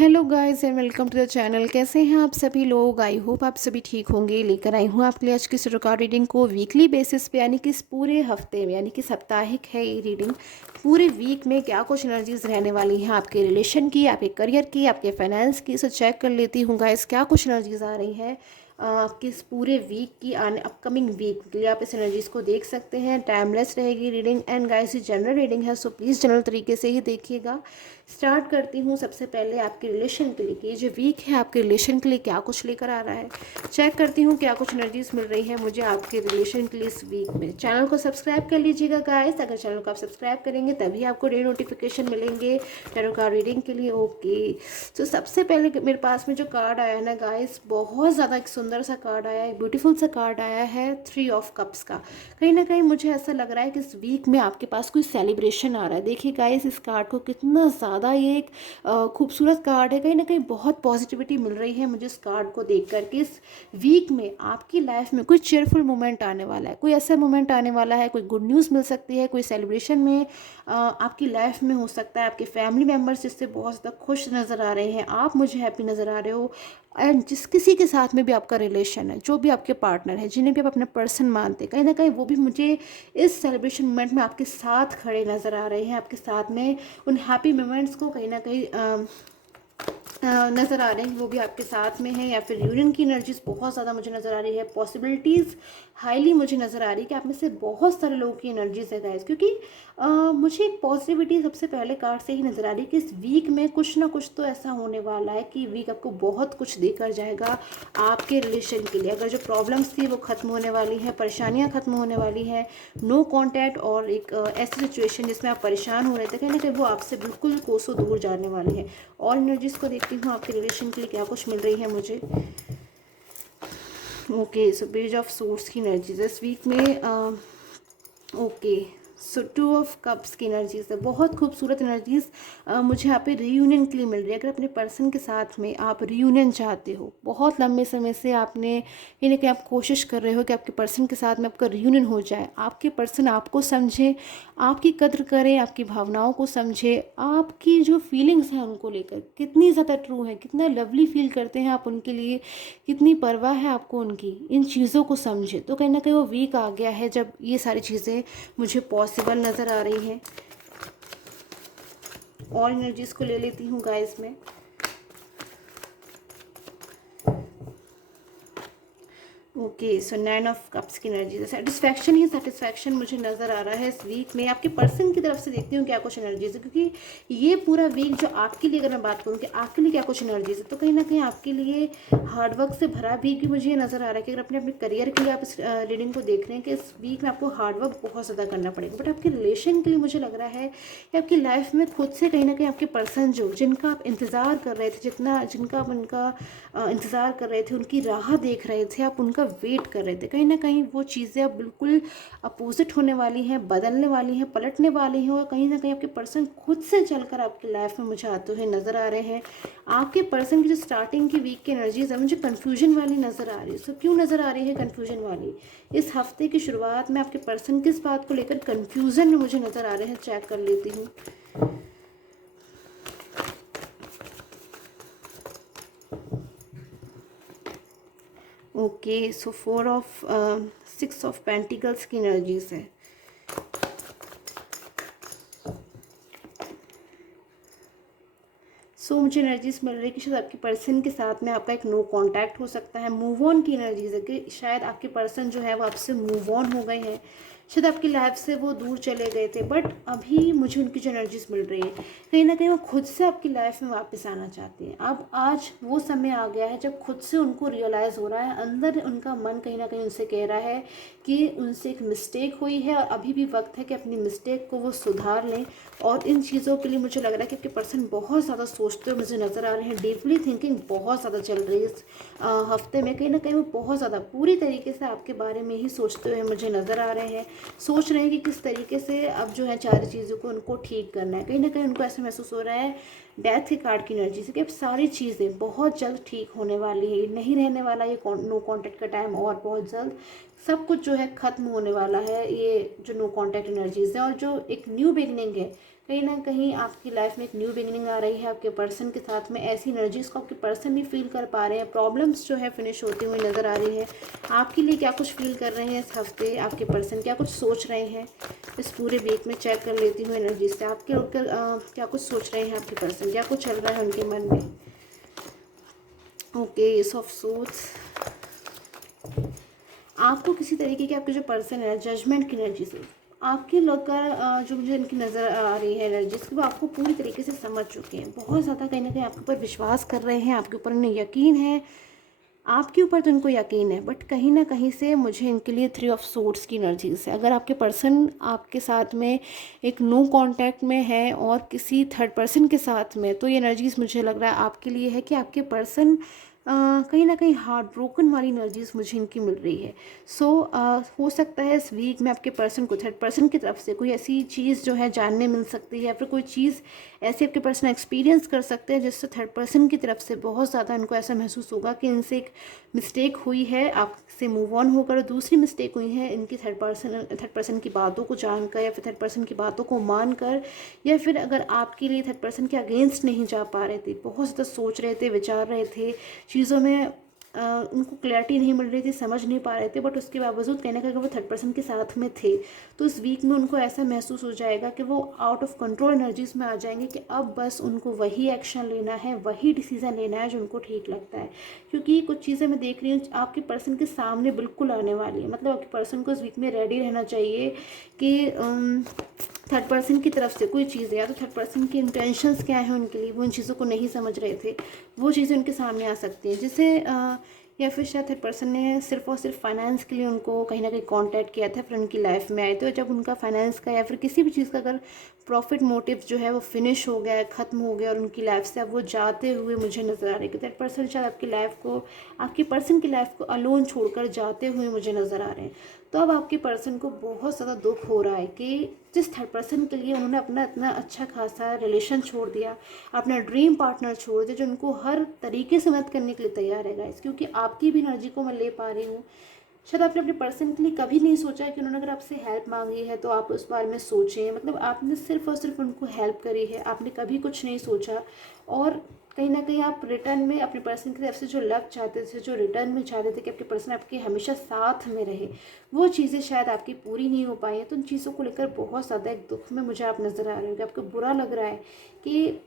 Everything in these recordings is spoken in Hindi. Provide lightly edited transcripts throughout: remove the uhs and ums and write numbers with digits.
Hello guys and welcome to the channel. कैसे हैं आप सभी लोग? आई होप आप सभी ठीक होंगे। लेकर आई हूँ आपके लिए आज की सुरकार रीडिंग को वीकली बेसिस पे, यानी कि इस पूरे हफ्ते में, यानी कि साप्ताहिक है ये रीडिंग। पूरे वीक में क्या कुछ एनर्जीज रहने वाली हैं आपके रिलेशन की, आपके करियर की, आपके फाइनेंस की। इसे चेक कर लेती हूँ गाइस, क्या कुछ एनर्जीज आ रही हैं आपके इस पूरे वीक की, आने अपकमिंग वीक के लिए। आप इस एनर्जीज को देख सकते हैं। टाइमलेस रहेगी रीडिंग एंड गाइस ये जनरल रीडिंग है, सो प्लीज़ जनरल तरीके से ही देखिएगा। स्टार्ट करती हूँ सबसे पहले आपके रिलेशन के लिए कि ये जो वीक है आपके रिलेशन के लिए क्या कुछ लेकर आ रहा है। चेक करती हूँ क्या कुछ एनर्जीज मिल रही है मुझे आपके रिलेशन के लिए इस वीक में। चैनल को सब्सक्राइब कर लीजिएगा गाइस, अगर चैनल को आप सब्सक्राइब करेंगे तभी आपको डेली नोटिफिकेशन मिलेंगे टैरो कार्ड रीडिंग के लिए। ओके, तो सबसे पहले मेरे पास में जो कार्ड आया है ना गाइस, बहुत ज़्यादा एक सुंदर सा कार्ड आया है, ब्यूटीफुल सा कार्ड आया है, 3 ऑफ कप्स का। कहीं ना कहीं मुझे ऐसा लग रहा है कि इस वीक में आपके पास कोई सेलिब्रेशन आ रहा है। देखिए गाइस, इस कार्ड को कितना ज़्यादा ये एक खूबसूरत कार्ड है। कहीं ना कहीं बहुत पॉजिटिविटी मिल रही है मुझे इस कार्ड को देख करके। इस वीक में आपकी लाइफ में कोई चेयरफुल मोमेंट आने वाला है, कोई ऐसा मोमेंट आने वाला है, कोई गुड न्यूज़ मिल सकती है, कोई सेलिब्रेशन में आपकी लाइफ में हो सकता है। आपके फैमिली मेम्बर्स जिससे बहुत ज़्यादा खुश नज़र आ रहे हैं, आप मुझे हैप्पी नज़र आ रहे हो। एंड जिस किसी के साथ में भी आपका रिलेशन है, जो भी आपके पार्टनर है, जिन्हें भी आप अपना पर्सन मानते हैं, कहीं ना कहीं वो भी मुझे इस सेलिब्रेशन मोमेंट में आपके साथ खड़े नज़र आ रहे हैं। आपके साथ में उन हैप्पी मोमेंट्स को कहीं ना कहीं नज़र आ रहे हैं, वो भी आपके साथ में है। या फिर यूनियन की एनर्जीज बहुत ज़्यादा मुझे नज़र आ रही है। पॉसिबिलिटीज़ हाईली मुझे नज़र आ रही है कि आप में से बहुत सारे लोगों की एनर्जीज है गाइस, क्योंकि मुझे एक पॉजिटिविटी सबसे पहले कार्ड से ही नज़र आ रही है कि इस वीक में कुछ ना कुछ तो ऐसा होने वाला है कि वीक आपको बहुत कुछ देकर जाएगा आपके रिलेशन के लिए। अगर जो प्रॉब्लम्स थी वो ख़त्म होने वाली है, परेशानियाँ ख़त्म होने वाली हैं, नो कॉन्टैक्ट और एक ऐसी सिचुएशन जिसमें आप परेशान हो रहे थे, कहीं ना कहीं वो आपसे बिल्कुल कोसों दूर जाने वाली है। और एनर्जीज को देखती हूँ आपके रिलेशन के लिए क्या कुछ मिल रही है मुझे। Okay, so page of source की एनर्जीज इस वीक में। ओके, सो 2 ऑफ कप्स की एनर्जीज है, बहुत खूबसूरत एनर्जीज मुझे यहाँ पे रीयूनियन के लिए मिल रही है। अगर अपने पर्सन के साथ में आप रीयूनियन चाहते हो, बहुत लंबे समय से आपने यानी कि आप कोशिश कर रहे हो कि आपके पर्सन के साथ में आपका रीयूनियन हो जाए, आपके पर्सन आपको समझे, आपकी कद्र करें, आपकी भावनाओं को समझे, आपकी जो फीलिंग्स हैं उनको लेकर कितनी ज़्यादा ट्रू है, कितना लवली फील करते हैं आप उनके लिए, कितनी परवाह है आपको उनकी, इन चीज़ों को समझे। तो कहीं ना कहीं वो वीक आ गया है जब ये सारी चीज़ें मुझे पॉसिबल नज़र आ रही हैं। और एनर्जीज को ले लेती हूँ गाइस में। ओके, सो 9 ऑफ कप्स की एनर्जी, सेटिस्फैक्शन ही सेटिस्फैक्शन मुझे नज़र आ रहा है इस वीक में। आपके पर्सन की तरफ से देखती हूँ क्या कुछ एनर्जीज है, क्योंकि ये पूरा वीक जो आपके लिए, अगर मैं बात करूँ कि आपके लिए क्या कुछ एनर्जीज है, तो कहीं ना कहीं आपके लिए हार्डवर्क से भरा वीक भी मुझे ये नज़र आ रहा है कि अगर अपने अपने करियर के लिए आप इस रीडिंग को देख रहे हैं कि इस वीक में आपको हार्डवर्क बहुत ज़्यादा करना पड़ेगा। बट आपके रिलेशन के लिए मुझे लग रहा है कि आपकी लाइफ में खुद से कहीं ना कहीं आपके पर्सन जो, जिनका आप इंतज़ार कर रहे थे, जितना जिनका आप उनका इंतज़ार कर रहे थे, उनकी राह देख रहे थे, आप उनका वेट कर रहे थे, कहीं ना कहीं वो चीज़ें अब बिल्कुल अपोजिट होने वाली हैं, बदलने वाली हैं, पलटने वाली हैं। और कहीं ना कहीं आपके पर्सन खुद से चलकर आपकी लाइफ में मुझे आते हुए नज़र आ रहे हैं। आपके पर्सन की जो स्टार्टिंग की वीक की एनर्जीज है मुझे कन्फ्यूजन वाली नज़र आ रही है। सो क्यों नज़र आ रही है कन्फ्यूजन वाली? इस हफ्ते की शुरुआत में आपके पर्सन किस बात को लेकर कन्फ्यूजन में मुझे नज़र आ रहे हैं, चेक कर लेती हूँ। ओके, सो 6 ऑफ पेंटिकल्स की एनर्जीज है। मुझे एनर्जीज मिल रही है कि शायद आपके पर्सन के साथ में आपका एक नो कांटेक्ट हो सकता है। मूव ऑन की एनर्जीज है कि शायद आपके पर्सन जो है वो आपसे मूव ऑन हो गए हैं, शायद आपकी लाइफ से वो दूर चले गए थे, बट अभी मुझे उनकी जो एनर्जीज मिल रही है, कहीं ना कहीं वो खुद से आपकी लाइफ में वापस आना चाहते हैं। अब आज वो समय आ गया है जब खुद से उनको रियलाइज़ हो रहा है, अंदर उनका मन कहीं ना कहीं उनसे कह रहा है कि उनसे एक मिस्टेक हुई है और अभी भी वक्त है कि अपनी मिस्टेक को वो सुधार लें। और इन चीज़ों के लिए मुझे लग रहा है कि आपके पर्सन बहुत ज़्यादा सोचते हुए मुझे नज़र आ रहे हैं। डीपली थिंकिंग बहुत ज़्यादा चल रही है इस हफ्ते में। कहीं ना कहीं वो बहुत ज़्यादा पूरी तरीके से आपके बारे में ही सोचते हुए मुझे नज़र आ रहे हैं। सोच रहे हैं कि किस तरीके से अब जो है सारी चीज़ों को उनको ठीक करना है। कहीं ना कहीं उनको ऐसा महसूस हो रहा है डेथ के कार्ड की एनर्जी से कि अब सारी चीज़ें बहुत जल्द ठीक होने वाली है, नहीं रहने वाला ये नो कॉन्टैक्ट का टाइम, और बहुत जल्द सब कुछ जो है ख़त्म होने वाला है, ये जो नो कॉन्टैक्ट एनर्जीज है। और जो एक न्यू बिगनिंग है, कहीं ना कहीं आपकी लाइफ में एक न्यू बिगिनिंग आ रही है आपके पर्सन के साथ में। ऐसी एनर्जीज को आपके पर्सन भी फील कर पा रहे हैं। प्रॉब्लम्स जो है फिनिश होती हुई नज़र आ रही है। आपके लिए क्या कुछ फील कर रहे हैं इस हफ्ते, आपके पर्सन क्या कुछ सोच रहे हैं इस पूरे वीक में, चेक कर लेती हूँ एनर्जी से। आपके क्या कुछ सोच रहे हैं आपके पर्सन, क्या कुछ चल रहा है उनके मन में। Okay, S of swords. आपको किसी तरीके की आपके जो पर्सन है जजमेंट की एनर्जी से आपके लोग का जो मुझे इनकी नज़र आ रही है एनर्जीज की, वो आपको पूरी तरीके से समझ चुके हैं। बहुत ज़्यादा कहीं ना कहीं आपके ऊपर विश्वास कर रहे हैं, आपके ऊपर उन्हें यकीन है, आपके ऊपर तो इनको यकीन है। बट कहीं ना कहीं से मुझे इनके लिए 3 ऑफ सोर्ड्स की एनर्जीज है। अगर आपके पर्सन आपके साथ में एक नो कांटेक्ट में है और किसी थर्ड पर्सन के साथ में, तो ये एनर्जीज मुझे लग रहा है आपके लिए है कि आपके पर्सन कहीं ना कहीं हार्ट ब्रोकन वाली एनर्जीज मुझे इनकी मिल रही है। सो हो सकता है इस वीक में आपके पर्सन को थर्ड पर्सन की तरफ से कोई ऐसी चीज़ जो है जानने मिल सकती है, या फिर कोई चीज़ ऐसे आपके पर्सन एक्सपीरियंस कर सकते हैं जिससे थर्ड पर्सन की तरफ से बहुत ज़्यादा इनको ऐसा महसूस होगा कि इनसे एक मिस्टेक हुई है, आपसे मूव ऑन होकर दूसरी मिस्टेक हुई है इनकी थर्ड पर्सन की बातों को जानकर, या फिर थर्ड पर्सन की बातों को मानकर, या फिर अगर आपके लिए थर्ड पर्सन के अगेंस्ट नहीं जा पा रहे थे, बहुत ज़्यादा सोच रहे थे, विचार रहे थे, चीज़ों में उनको क्लैरिटी नहीं मिल रही थी, समझ नहीं पा रहे थे, बट उसके बावजूद कहीं ना कहीं वो थर्ड पर्सन के साथ में थे, तो इस वीक में उनको ऐसा महसूस हो जाएगा कि वो आउट ऑफ कंट्रोल एनर्जीज में आ जाएंगे कि अब बस उनको वही एक्शन लेना है, वही डिसीज़न लेना है जो उनको ठीक लगता है। क्योंकि कुछ चीज़ें मैं देख रही हूँ आपके पर्सन के सामने बिल्कुल आने वाली है। मतलब आपके पर्सन को इस वीक में रेडी रहना चाहिए कि थर्ड पर्सन की तरफ से कोई चीज़ है, या तो थर्ड पर्सन की इंटेंशंस क्या है उनके लिए, वो इन चीज़ों को नहीं समझ रहे थे, वो चीज़ें उनके सामने आ सकती हैं, जिसे या फिर शायद थर्ड पर्सन ने सिर्फ और सिर्फ फाइनेंस के लिए उनको कहीं ना कहीं कांटेक्ट किया था, फिर उनकी लाइफ में आए। तो जब उनका फाइनेंस का या फिर किसी भी चीज़ का अगर प्रॉफिट मोटिव जो है वो फिनिश हो गया है, ख़त्म हो गया, और उनकी लाइफ से अब वो जाते हुए मुझे नज़र आ रहे हैं कि थर्ड पर्सन शायद आपकी लाइफ को, आपकी पर्सन की लाइफ को अलोन छोड़कर जाते हुए मुझे नज़र आ रहे हैं। तो अब आपके पर्सन को बहुत ज़्यादा दुख हो रहा है कि जिस थर्ड पर्सन के लिए उन्होंने अपना इतना अच्छा खासा रिलेशन छोड़ दिया, अपना ड्रीम पार्टनर छोड़ दिया, जो उनको हर तरीके से मदद करने के लिए तैयार है गाइस। क्योंकि आपकी भी एनर्जी को मैं ले पा रही हूँ। शायद आपने अपने पर्सन के लिए कभी नहीं सोचा है कि उन्होंने अगर आपसे हेल्प मांगी है तो आप उस बारे में सोचें। मतलब आपने सिर्फ और सिर्फ उनको हेल्प करी है, आपने कभी कुछ नहीं सोचा। और कहीं ना कहीं आप रिटर्न में अपने पर्सन की तरफ से जो लव चाहते थे, जो रिटर्न में चाहते थे कि आपके पर्सन आपके हमेशा साथ में रहे, वो चीज़ें शायद आपकी पूरी नहीं हो पाई हैं। तो उन चीज़ों को लेकर बहुत ज़्यादा एक दुख में मुझे आप नज़र आ रहे हो कि आपको बुरा लग रहा है कि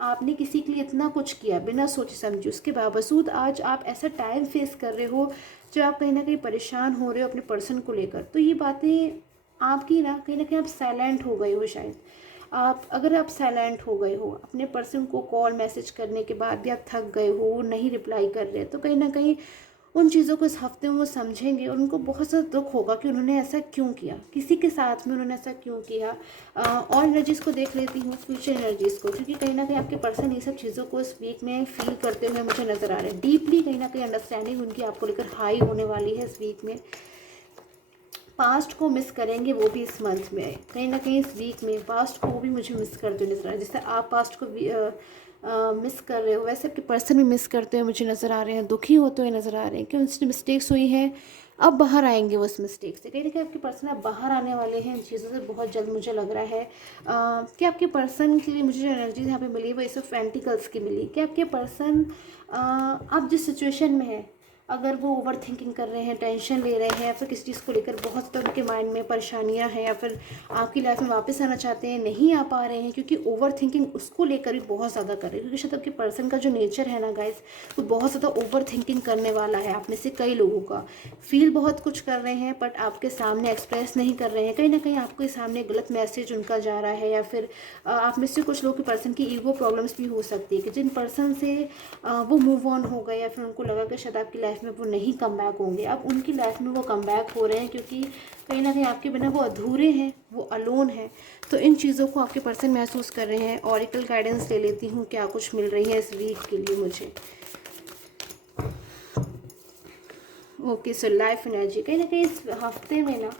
आपने किसी के लिए इतना कुछ किया बिना सोचे समझे, उसके बावजूद आज आप ऐसा टाइम फेस कर रहे हो जो आप कहीं ना कहीं परेशान हो रहे हो अपने पर्सन को लेकर। तो ये बातें आपकी ना कहीं आप साइलेंट हो गए हो शायद। अगर आप साइलेंट हो गए हो, अपने पर्सन को कॉल मैसेज करने के बाद भी आप थक गए हो, नहीं रिप्लाई कर रहे, तो कहीं ना कहीं उन चीज़ों को इस हफ्ते में वो समझेंगे और उनको बहुत ज़्यादा दुख होगा कि उन्होंने ऐसा क्यों किया, किसी के साथ में उन्होंने ऐसा क्यों किया। और एनर्जीज़ को देख लेती हूँ, फ्यूचर एनर्जीज़ को, क्योंकि कहीं ना कहीं आपके पर्सन ये सब चीज़ों को इस वीक में फील करते हुए मुझे नज़र आ रहे हैं। डीपली कहीं ना कहीं अंडरस्टैंडिंग उनकी आपको लेकर हाई होने वाली है इस वीक में। पास्ट को मिस करेंगे वो भी इस मंथ में, कहीं ना कहीं इस वीक में पास्ट को वो भी मुझे मिस करते हुए नजर आ रहे हैं। जैसे आप पास्ट को मिस कर रहे हो, वैसे आपके पर्सन भी मिस करते हुए मुझे नज़र आ रहे हैं, दुखी होते हुए नज़र आ रहे हैं कि उनसे मिस्टेक्स हुई हैं, अब बाहर आएंगे वो उस मिस्टेक से। कहीं ना कहीं आपके पर्सन अब बाहर आने वाले हैं इन चीज़ों से बहुत जल्द। मुझे लग रहा है कि आपके पर्सन के लिए मुझे जो एनर्जी यहाँ पे मिली वो इस पेंटिकल्स की मिली कि आपके पर्सन आप जिस सिचुएशन में है, अगर वो ओवर थिंकिंग कर रहे हैं, टेंशन ले रहे हैं, या फिर किसी चीज़ को लेकर बहुत ज़्यादा उनके माइंड में परेशानियां हैं, या फिर आपकी लाइफ में वापस आना चाहते हैं, नहीं आ पा रहे हैं, क्योंकि ओवर थिंकिंग उसको लेकर भी बहुत ज़्यादा कर रहे हैं। क्योंकि शायद आपके पर्सन का जो नेचर है ना गाइस, वो बहुत ज़्यादा ओवर थिंकिंग करने वाला है। आप में से कई लोगों का फील बहुत कुछ कर रहे हैं बट आपके सामने एक्सप्रेस नहीं कर रहे हैं। कहीं ना कहीं आपके सामने गलत मैसेज उनका जा रहा है, या फिर आप में से कुछ लोग के पर्सन की ईगो प्रॉब्लम्स भी हो सकती है कि जिन पर्सन से वो मूव ऑन हो गए, या फिर उनको लगा कि शायद आपकी लाइफ में वो नहीं कम बैक होंगे, अब उनकी लाइफ में वो कम बैक हो रहे हैं, क्योंकि कहीं ना कहीं आपके बिना वो अधूरे हैं, वो अलोन है। तो इन चीज़ों को आपके पर्सन महसूस कर रहे हैं। ऑरिकल गाइडेंस ले लेती हूँ क्या कुछ मिल रही है इस वीक के लिए मुझे। ओके, सो लाइफ एनर्जी, कहीं ना कहीं इस हफ्ते में ना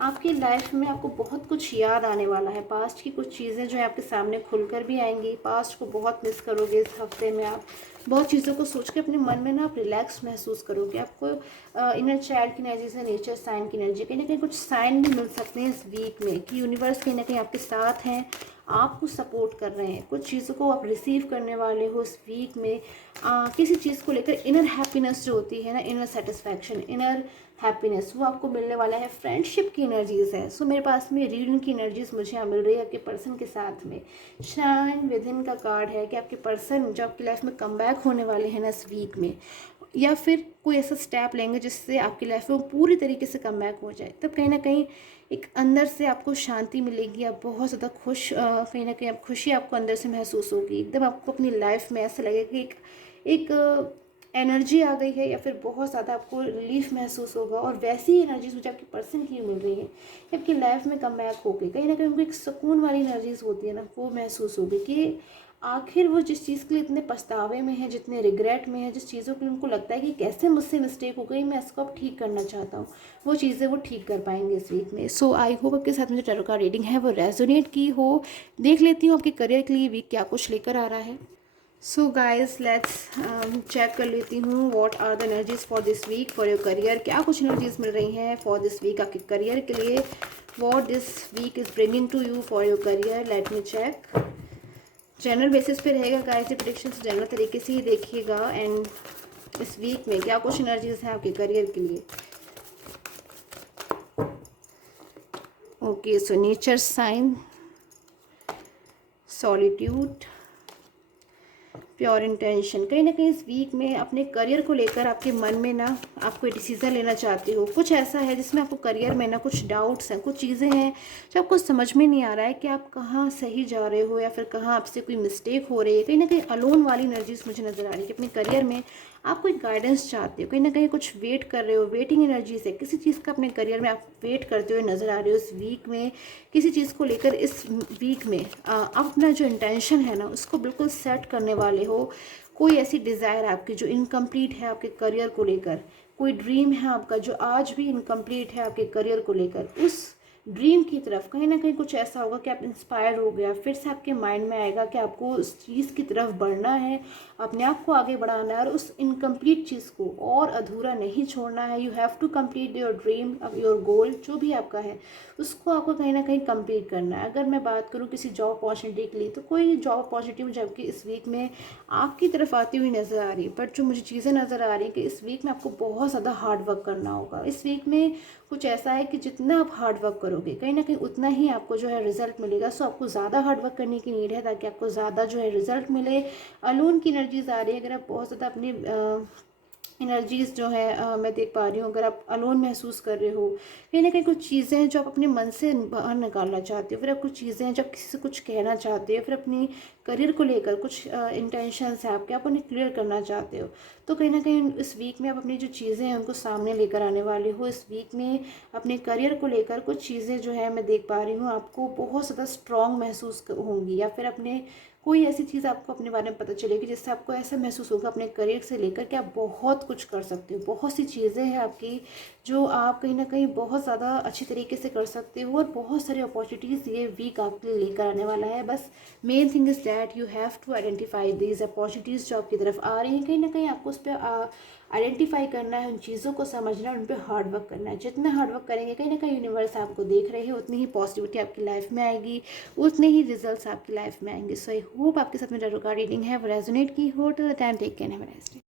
आपकी लाइफ में आपको बहुत कुछ याद आने वाला है। पास्ट की कुछ चीज़ें जो है आपके सामने खुलकर भी आएंगी। पास्ट को बहुत मिस करोगे इस हफ्ते में। आप बहुत चीज़ों को सोच के अपने मन में ना आप रिलैक्स महसूस करोगे। आपको इनर चाइल्ड की एनर्जी से नेचर साइन की एनर्जी, कहीं ना कहीं कुछ साइन भी मिल सकते हैं इस वीक में कि यूनिवर्स कहीं ना कहीं आपके साथ हैं, आपको सपोर्ट कर रहे हैं, कुछ चीज़ों को आप रिसीव करने वाले हो इस वीक में। किसी चीज़ को लेकर इनर हैप्पीनेस जो होती है ना, इनर सेटिस्फैक्शन, इनर हैप्पीनेस, वो आपको मिलने वाला है। फ्रेंडशिप की एनर्जीज़ है। सो मेरे पास में रीडिंग की एनर्जीज़ मुझे यहाँ मिल रही है आपके पर्सन के साथ में। शाइन विद इन का कार्ड है कि आपके पर्सन जो आपकी लाइफ में कम बैक होने वाले हैं ना इस वीक में, या फिर कोई ऐसा स्टेप लेंगे जिससे आपकी लाइफ में वो पूरी तरीके से कम बैक हो जाए। तब कहीं ना कहीं एक अंदर से आपको शांति मिलेगी, आप बहुत ज़्यादा खुश, कहीं ना कहीं आप खुशी आपको अंदर से महसूस होगी। एकदम आपको अपनी लाइफ में ऐसा लगेगा कि एक एनर्जी आ गई है, या फिर बहुत ज़्यादा आपको रिलीफ महसूस होगा। और वैसी ही एनर्जीज मुझे आपके पर्सन की मिल रही है, आपकी लाइफ में कम बैक हो गई। कहीं ना कहीं उनको एक सुकून वाली एनर्जीज होती है ना, वो महसूस होगी कि आखिर वो जिस चीज़ के लिए इतने पछतावे में है, जितने रिग्रेट में है, जिस चीज़ों के लिए उनको लगता है कि कैसे मुझसे मिस्टेक हो गई, मैं इसको अब ठीक करना चाहता हूँ, वो चीज़ें वो ठीक कर पाएंगे इस वीक में। सो आई होप आपके साथ मुझे टैरो का रीडिंग है वो रेजोनेट की हो। देख लेती हूँ आपके करियर के लिए वीक क्या कुछ लेकर आ रहा है। सो गाइज लेट्स चेक कर लेती हूँ what are the energies for this week for your career. क्या कुछ एनर्जीज मिल रही हैं फॉर दिस वीक आपके करियर के लिए। What this week is bringing to you for your career, let me check. General basis पे रहेगा गाइस, ये प्रेडिक्शंस जनरल तरीके से ही देखिएगा। एंड इस वीक में क्या कुछ एनर्जीज हैं आपके करियर के लिए। Okay, so nature sign, solitude, pure intention. कहीं ना कहीं इस वीक में अपने करियर को लेकर आपके मन में ना आप कोई डिसीज़न लेना चाहते हो। कुछ ऐसा है जिसमें आपको करियर में ना कुछ डाउट्स हैं, कुछ चीज़ें हैं जो आपको समझ में नहीं आ रहा है कि आप कहाँ सही जा रहे हो या फिर कहाँ आपसे कोई मिस्टेक हो रही है। कहीं ना कहीं अलोन वाली एनर्जीज मुझे नज़र आ रही है कि अपने करियर में आप कोई गाइडेंस चाहते हो, कहीं ना कहीं कुछ वेट कर रहे हो, वेटिंग एनर्जीज है। किसी चीज़ का अपने करियर में आप वेट करते हुए नज़र आ रहे हो इस वीक में। किसी चीज़ को लेकर इस वीक में आप अपना जो इंटेंशन है ना उसको बिल्कुल सेट करने वाले हो। कोई ऐसी डिज़ायर आपकी जो इनकम्प्लीट है आपके करियर को लेकर, कोई ड्रीम है आपका जो आज भी इनकम्प्लीट है आपके करियर को लेकर, उस ड्रीम की तरफ कहीं ना कहीं कुछ ऐसा होगा कि आप इंस्पायर हो गया, फिर से आपके माइंड में आएगा कि आपको उस चीज़ की तरफ बढ़ना है, अपने आप को आगे बढ़ाना है और उस इनकम्प्लीट चीज़ को और अधूरा नहीं छोड़ना है। You have to complete your dream, your goal जो भी आपका है उसको आपको कहीं ना कहीं कंप्लीट करना है। अगर मैं बात करूँ किसी जॉब अपॉर्चुनिटी के लिए, तो कोई जॉब अपॉर्चुनिटी मुझे आपकी इस वीक में आपकी तरफ आती हुई नज़र आ रही है। बट जो मुझे चीज़ें नज़र आ रही हैं कि इस वीक में आपको बहुत ज़्यादा हार्ड वर्क करना होगा। इस वीक में कुछ ऐसा है कि जितना आप हार्ड वर्क करोगे कहीं ना कहीं उतना ही आपको जो है रिजल्ट मिलेगा। सो आपको ज़्यादा हार्ड वर्क करने की नीड है ताकि आपको ज़्यादा जो है रिजल्ट मिले। अलोन की एनर्जीज आ रही है। अगर आप बहुत ज़्यादा अपनी एनर्जीज़ जो है मैं देख पा रही हूँ, अगर आप अलोन महसूस कर रहे हो, कहीं ना कहीं कुछ चीज़ें हैं जो आप अपने मन से बाहर निकालना चाहते हो, फिर आप कुछ चीज़ें हैं जो आप किसी से कुछ कहना चाहते हो, फिर अपनी करियर को लेकर कुछ इंटेंशंस हैं आपके, आप उन्हें क्लियर करना चाहते हो। तो कहीं ना कहीं इस वीक में आप अपनी जो चीज़ें हैं उनको सामने लेकर आने वाले हो। इस वीक में अपने करियर को लेकर कुछ चीज़ें जो है मैं देख पा रही हूँ आपको बहुत ज़्यादा स्ट्रॉन्ग महसूस होंगी, या फिर अपने कोई ऐसी चीज़ आपको अपने बारे में पता चलेगी जिससे आपको ऐसा महसूस होगा अपने करियर से लेकर कि आप बहुत कुछ कर सकते हो। बहुत सी चीज़ें हैं आपकी जो आप कहीं ना कहीं बहुत ज़्यादा अच्छी तरीके से कर सकते हो, और बहुत सारी अपॉर्चुनिटीज़ ये वीक आपके लिए लेकर आने वाला है। बस main thing is that you have to identify these opportunities जो आपकी तरफ आ रही हैं। कहीं ना कहीं आपको उस पर आइडेंटिफाई करना है, उन चीज़ों को समझना है, उन पर हार्ड वर्क करना है। जितना हार्ड वर्क करेंगे कहीं ना कहीं यूनिवर्स आपको देख रहे हैं, उतनी ही पॉजिटिविटी आपकी लाइफ में आएगी, उतने ही रिजल्ट्स आपकी लाइफ में आएंगे। सो आई होप आपके साथ मेरा रीडिंग है वो रेजोनेट की हो। Till the time take care, have a nice day.